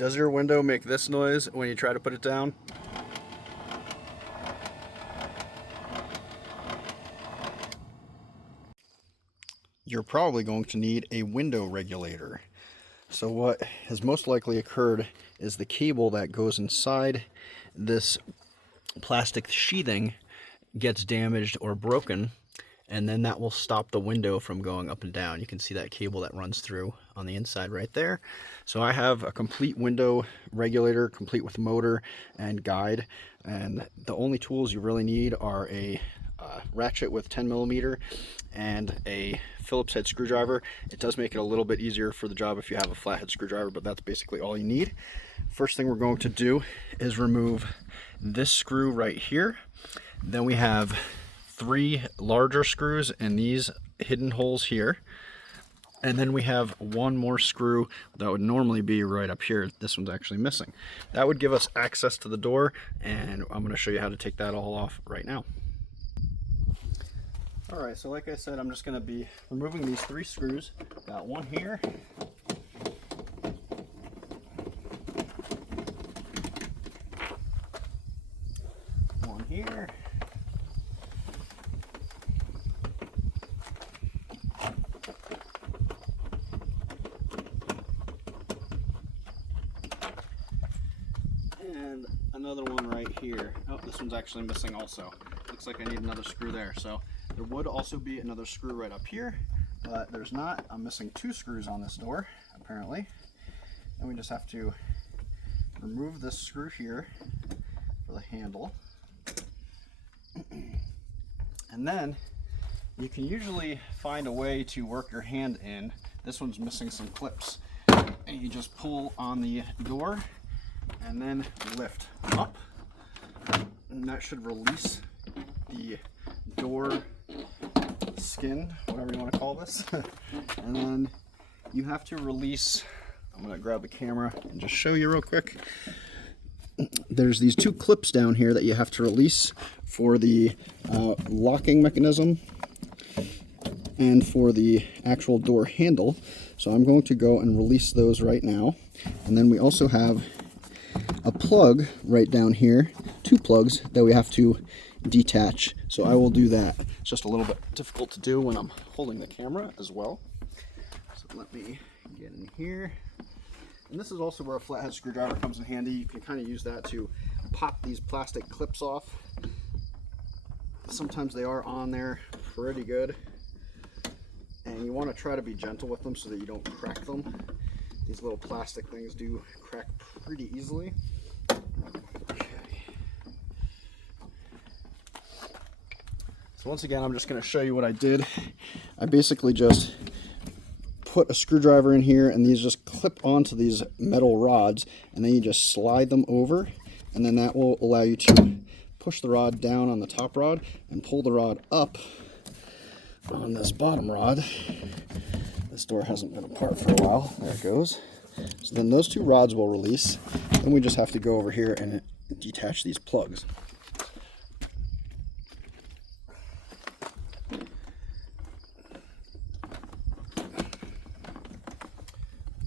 Does your window make this noise when you try to put it down? You're probably going to need a window regulator. So what has most likely occurred is the cable that goes inside this plastic sheathing gets damaged or broken, and then that will stop the window from going up and down. You can see that cable that runs through on the inside right there. So I have a complete window regulator, complete with motor and guide, and the only tools you really need are a ratchet with 10mm and a Phillips head screwdriver. It does make it a little bit easier for the job if you have a flathead screwdriver, but that's basically all you need. First thing we're going to do is remove this screw right here. Then we have 3 larger screws in these hidden holes here. And then we have 1 more screw that would normally be right up here. This one's actually missing. That would give us access to the door, and I'm going to show you how to take that all off right now. Alright, so like I said, I'm just going to be removing these 3 screws. Got 1 here. One here. And another one right here. Oh, this one's actually missing also. Looks like I need another screw there. So there would also be another screw right up here, but there's not. I'm missing 2 screws on this door, apparently. And we just have to remove this screw here for the handle. And then you can usually find a way to work your hand in. This one's missing some clips. And you just pull on the door and then lift up. And that should release the door skin, whatever you want to call this. And then you have to release, I'm going to grab the camera and just show you real quick. There's these 2 clips down here that you have to release for the locking mechanism and for the actual door handle. So I'm going to go and release those right now. And then we also have a plug right down here, 2 plugs that we have to detach. So I will do that. It's just a little bit difficult to do when I'm holding the camera as well. So let me get in here. And this is also where a flathead screwdriver comes in handy. You can kind of use that to pop these plastic clips off. Sometimes they are on there pretty good. And you want to try to be gentle with them so that you don't crack them. These little plastic things do crack pretty easily. Okay. So once again, I'm just going to show you what I did. I basically just put a screwdriver in here, and these just clip onto these metal rods, and then you just slide them over, and then that will allow you to push the rod down on the top rod and pull the rod up on this bottom rod. This door hasn't been apart for a while. There it goes. So then those 2 rods will release. Then we just have to go over here and detach these plugs.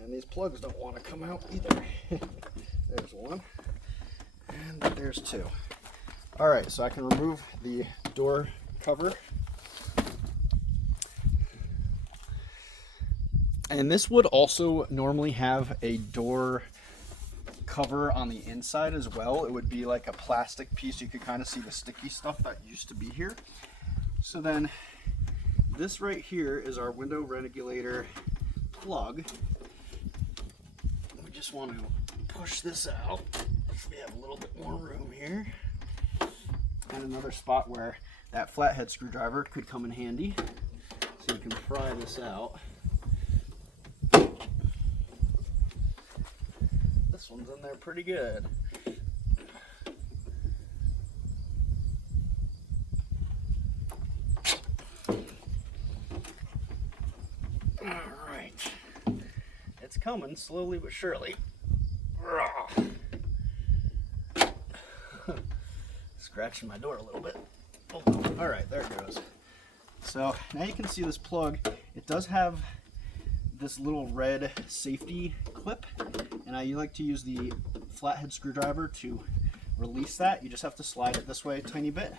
And these plugs don't want to come out either. There's 1, and there's 2. All right, so I can remove the door cover. And this would also normally have a door cover on the inside as well. It would be like a plastic piece. You could kind of see the sticky stuff that used to be here. So then this right here is our window regulator plug. We just want to push this out so we have a little bit more room here. And another spot where that flathead screwdriver could come in handy. So you can pry this out. This one's in there pretty good. Alright. It's coming slowly but surely. Scratching my door a little bit. Alright, there it goes. So now you can see this plug. It does have this little red safety clip, And I like to use the flathead screwdriver to release that. You just have to slide it this way a tiny bit,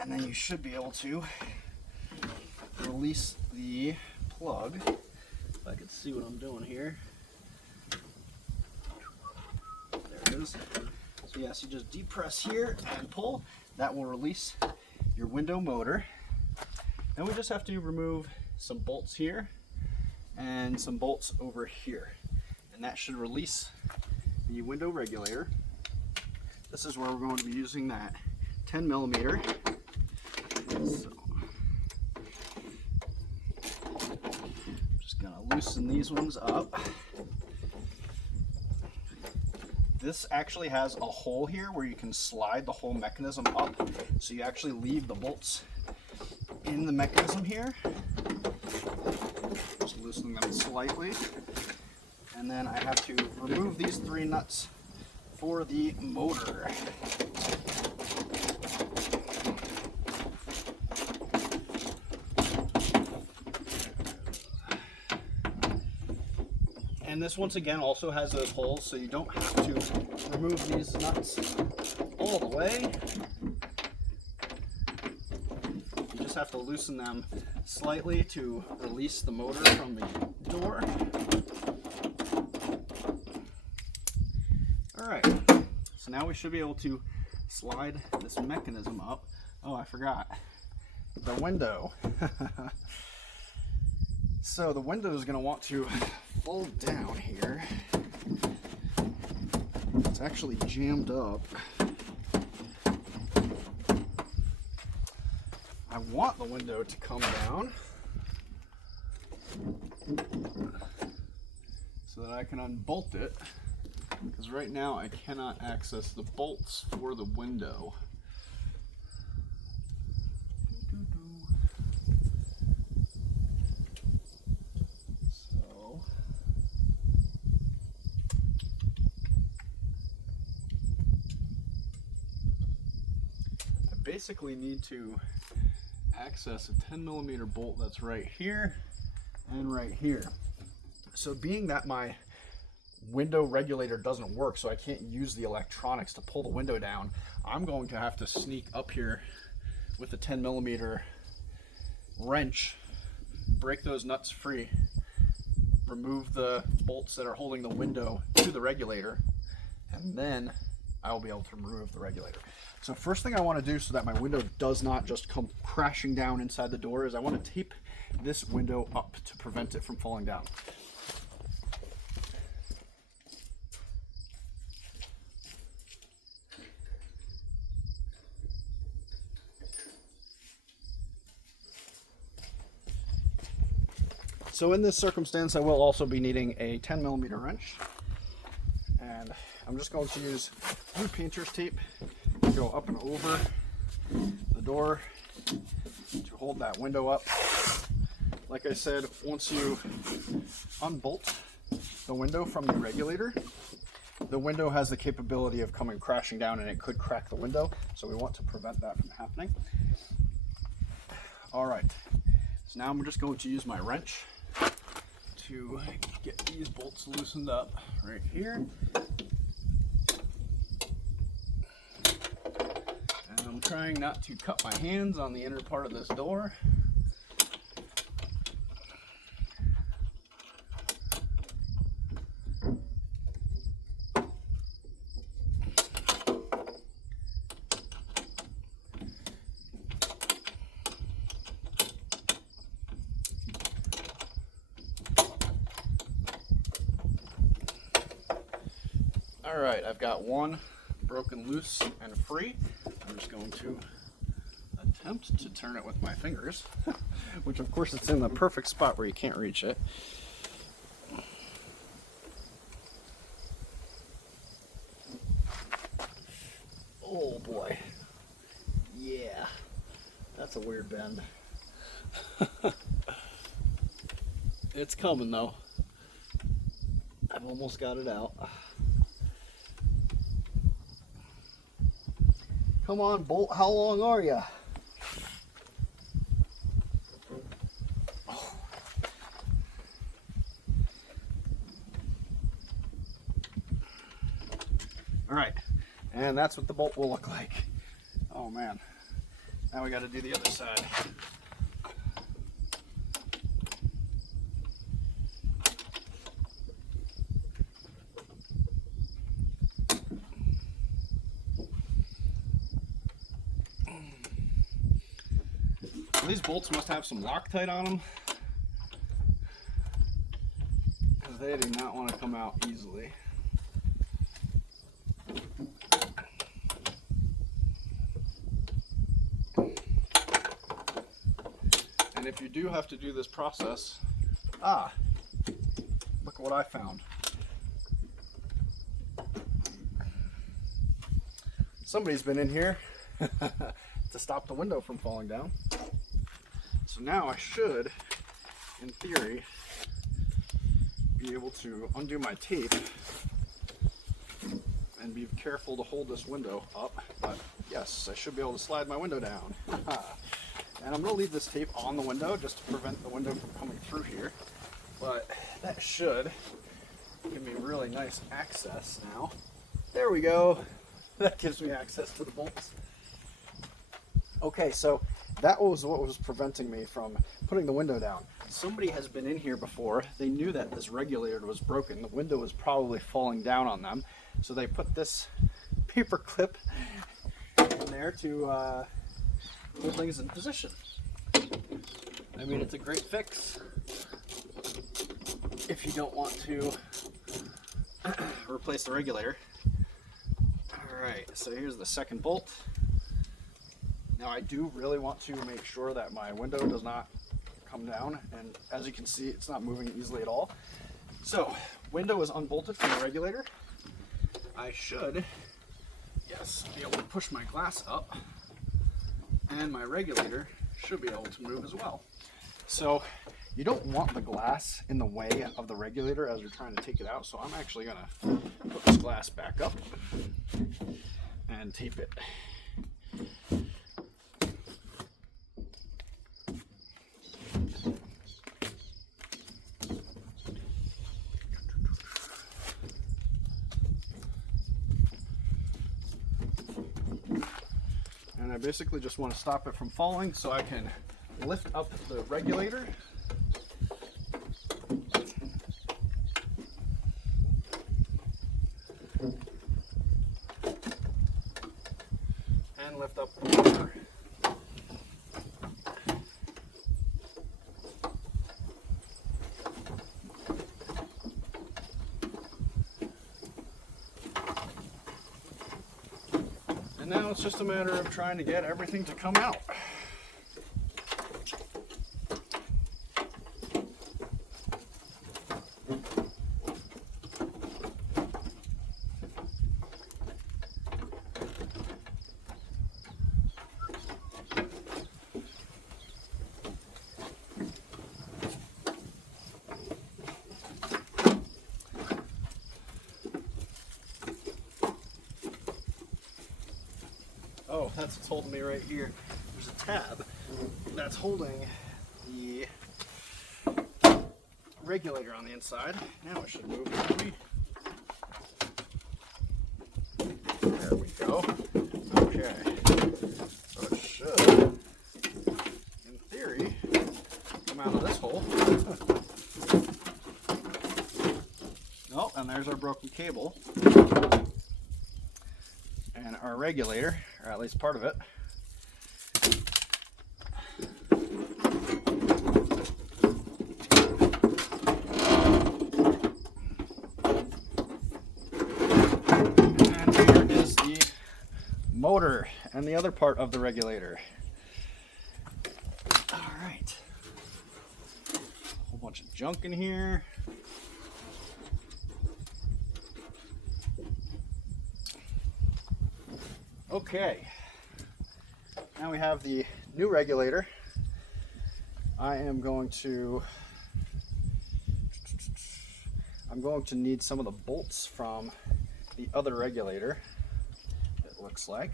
and then you should be able to release the plug. If I could see what I'm doing here. There it is. So yes, you just depress here and pull. That will release your window motor. Then we just have to remove some bolts here and some bolts over here. And that should release the window regulator. This is where we're going to be using that 10 millimeter. So, I'm just gonna loosen these ones up. This actually has a hole here where you can slide the whole mechanism up. So you actually leave the bolts in the mechanism here. Just loosening them slightly. And then I have to remove these 3 nuts for the motor. And this once again also has those holes, so you don't have to remove these nuts all the way. You just have to loosen them slightly to release the motor from the door. Alright, so now we should be able to slide this mechanism up. Oh, I forgot. The window. So the window is going to want to fold down here. It's actually jammed up. I want the window to come down so that I can unbolt it, because right now I cannot access the bolts for the window. Basically need to access a 10 millimeter bolt that's right here and right here. So being that my window regulator doesn't work, so I can't use the electronics to pull the window down, I'm going to have to sneak up here with a 10 millimeter wrench, break those nuts free, remove the bolts that are holding the window to the regulator, and then I'll be able to remove the regulator. So first thing I want to do so that my window does not just come crashing down inside the door is I want to tape this window up to prevent it from falling down. So in this circumstance, I will also be needing a 10 millimeter wrench. And I'm just going to use blue painter's tape to go up and over the door to hold that window up. Like I said, once you unbolt the window from the regulator, the window has the capability of coming crashing down and it could crack the window. So we want to prevent that from happening. All right, so now I'm just going to use my wrench to get these bolts loosened up right here. And I'm trying not to cut my hands on the inner part of this door. All right, I've got one broken loose and free. I'm just going to attempt to turn it with my fingers, which of course it's in the perfect spot where you can't reach it. Oh boy. Yeah, that's a weird bend. It's coming though. I've almost got it out. Come on, bolt, how long are you? All right, and that's what the bolt will look like. Oh man, now we got to do the other side. These bolts must have some Loctite on them, because they do not want to come out easily. And if you do have to do this process, look at what I found. Somebody's been in here to stop the window from falling down. So now I should, in theory, be able to undo my tape and be careful to hold this window up. But yes, I should be able to slide my window down. And I'm going to leave this tape on the window just to prevent the window from coming through here. But that should give me really nice access now. There we go. That gives me access to the bolts. Okay, so that was what was preventing me from putting the window down. Somebody has been in here before. They knew that this regulator was broken. The window was probably falling down on them. So they put this paper clip in there to hold things in position. I mean, it's a great fix if you don't want to replace the regulator. Alright, so here's the second bolt. Now I do really want to make sure that my window does not come down, and as you can see, it's not moving easily at all. So, window is unbolted from the regulator. I should, yes, be able to push my glass up, and my regulator should be able to move as well. So, you don't want the glass in the way of the regulator as you're trying to take it out, so I'm actually going to put this glass back up and tape it. And I basically just want to stop it from falling so I can lift up the regulator. And lift up the motor. And now it's just a matter of trying to get everything to come out. Oh, that's what's holding me right here. There's a tab that's holding the regulator on the inside. Now it should move for me. There we go. Okay. So it should, in theory, come out of this hole. Oh, and there's our broken cable. And our regulator, or at least part of it. And here is the motor and the other part of the regulator. All right. A whole bunch of junk in here. Okay, now we have the new regulator. I'm going to need some of the bolts from the other regulator, it looks like.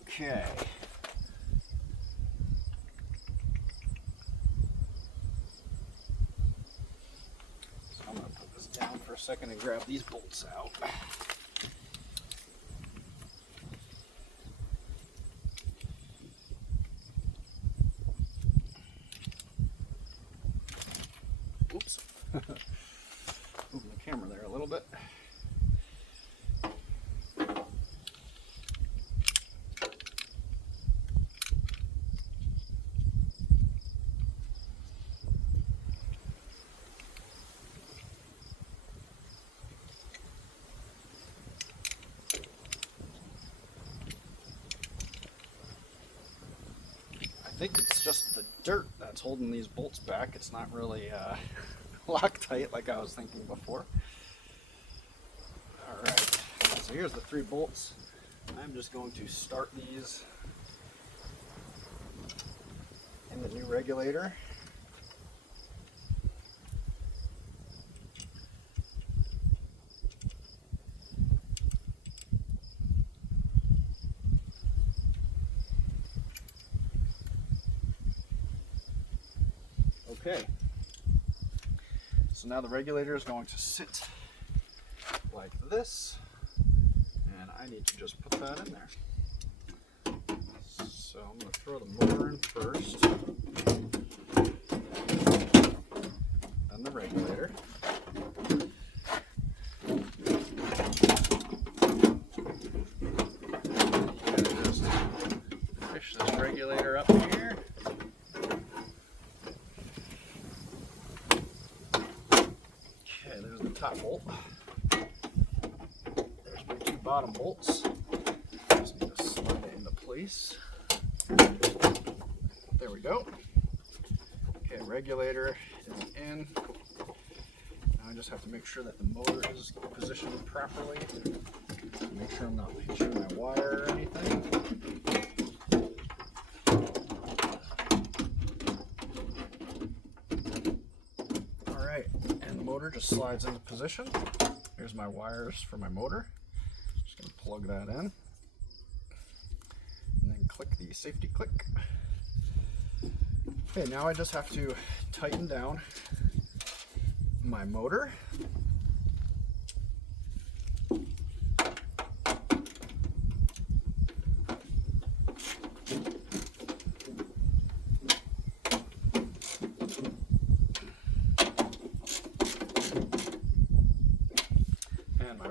Okay. second and grab these bolts out. Oops. Moving the camera there a little bit. I think it's just the dirt that's holding these bolts back. It's not really Loctite like I was thinking before. Alright, so here's the 3 bolts. I'm just going to start these in the new regulator. Okay, so now the regulator is going to sit like this, and I need to just put that in there. So I'm going to throw the motor in first, then the regulator. Just fish this regulator up here. Top bolt. There's my 2 bottom bolts. Just need to slide it into place. There we go. Okay, regulator is in. Now I just have to make sure that the motor is positioned properly. Make sure I'm not pinching my wire or anything. Just slides into position. Here's my wires for my motor. Just going to plug that in and then click the safety click. Okay, now I just have to tighten down my motor.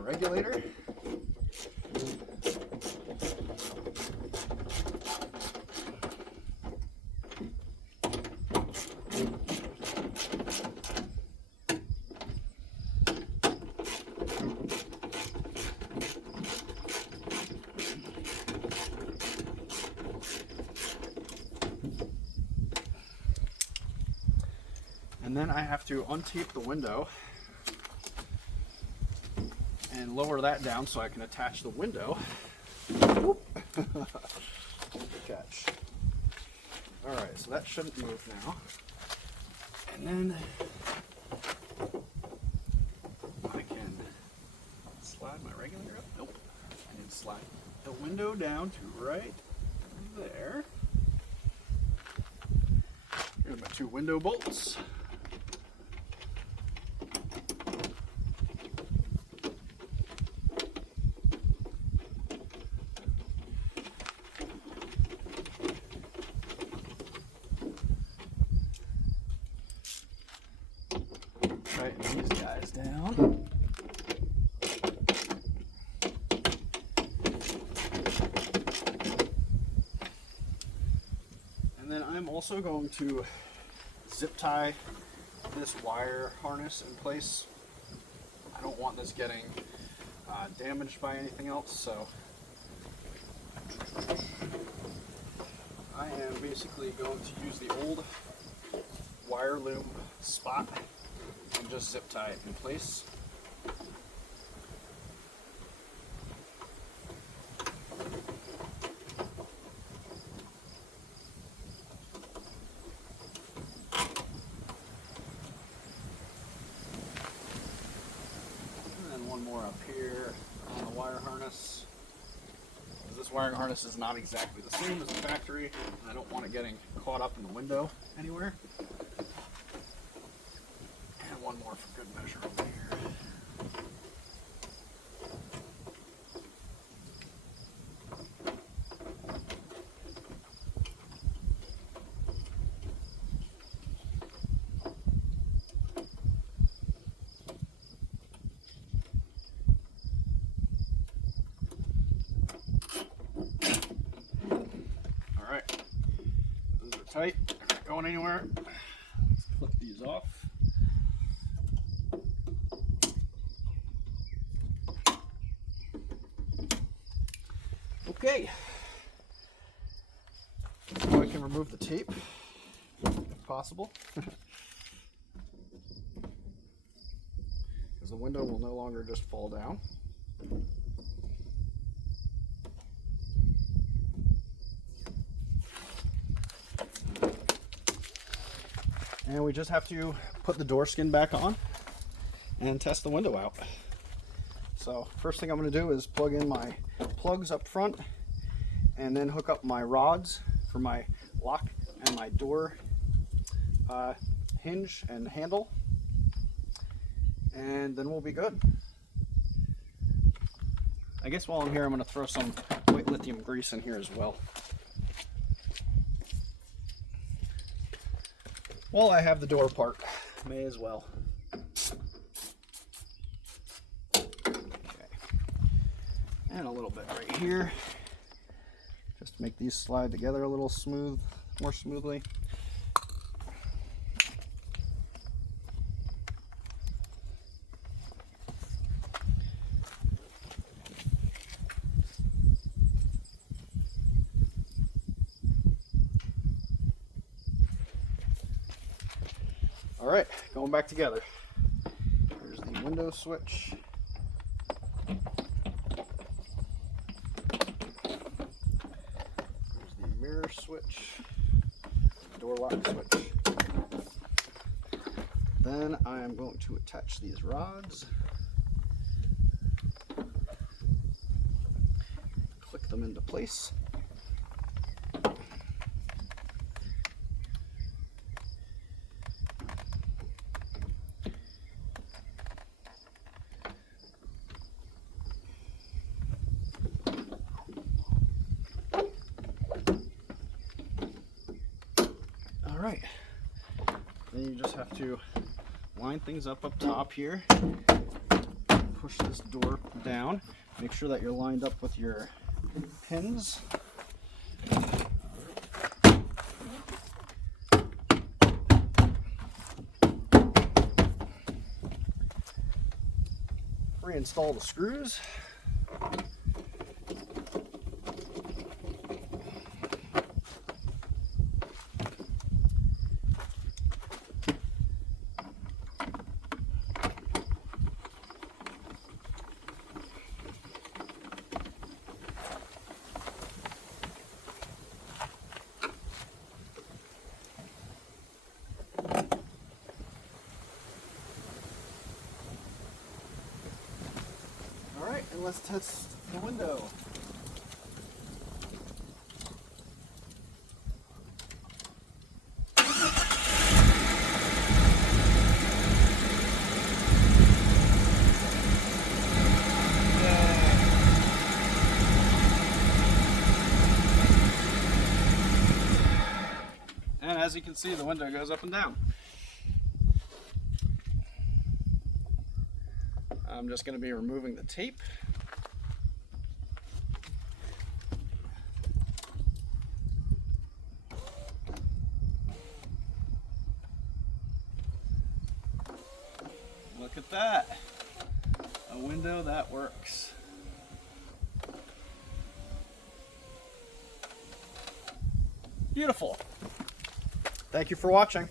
Regulator. And then I have to untape the window and lower that down so I can attach the window. Catch. Alright, so that shouldn't move now. And then I can slide my regulator up. Nope. I need to slide the window down to right there. Here's my 2 window bolts. Tighten these guys down. And then I'm also going to zip tie this wire harness in place. I don't want this getting damaged by anything else, so I am basically going to use the old wire loom spot and just zip tie it in place. And then one more up here on the wire harness. This wiring harness is not exactly the same as the factory, and I don't want it getting caught up in the window anywhere. And one more for good measure over here. tight, not going anywhere. Let's clip these off. Okay. Now I can remove the tape, if possible. Because the window will no longer just fall down. And we just have to put the door skin back on and test the window out. So first thing I'm going to do is plug in my plugs up front and then hook up my rods for my lock and my door hinge and handle, and then we'll be good. I guess while I'm here, I'm going to throw some white lithium grease in here as well. While I have the door part, may as well. Okay. And a little bit right here, just to make these slide together a little more smoothly. All right, going back together. Here's the window switch. Here's the mirror switch, door lock switch. Then I am going to attach these rods. Click them into place. Alright, then you just have to line things up top here, push this door down, make sure that you're lined up with your pins. Reinstall the screws. Alright, and let's test the window. And as you can see, the window goes up and down. I'm just going to be removing the tape. Look at that. A window that works. Beautiful. Thank you for watching.